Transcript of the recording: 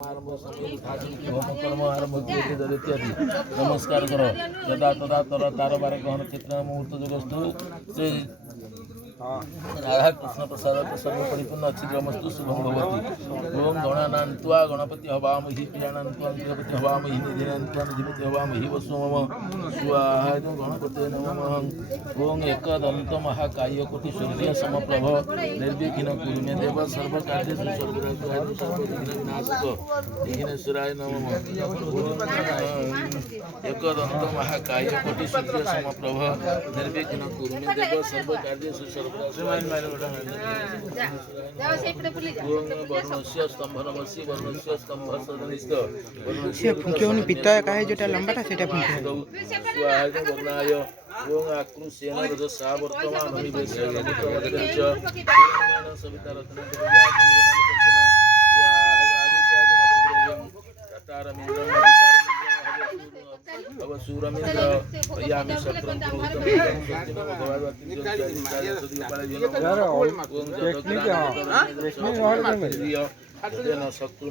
नमस्कार करो यदा तदा तर तार बार ग्रहण क्षेत्र मुहूर्त जोगस्तु राधा कृष्ण प्रसाद सर्व परिपूर्ण अच्छी नमस्तु शुभम भवती ओम गणानान्त्वा गणपति हवामहि प्रियाणान्त्वा गणपति हवामहि निधिनान्त्वा निधिपति हवामहि वसुमम स्वाहा गणपते नमः ओम एकदन्त महाकाय कोटि सूर्य समप्रभ निर्विघ्न कुरु मे देव सर्व कार्येषु सर्वदा सर्वविघ्न विनाशक विघ्नेश्वराय नमः एकदन्त महाकाय कोटि सूर्य समप्रभ निर्विघ्न कुरु मे देव सर्व कार्येषु फुंकियों पिता का है जो लंबा था सेटा शत्रु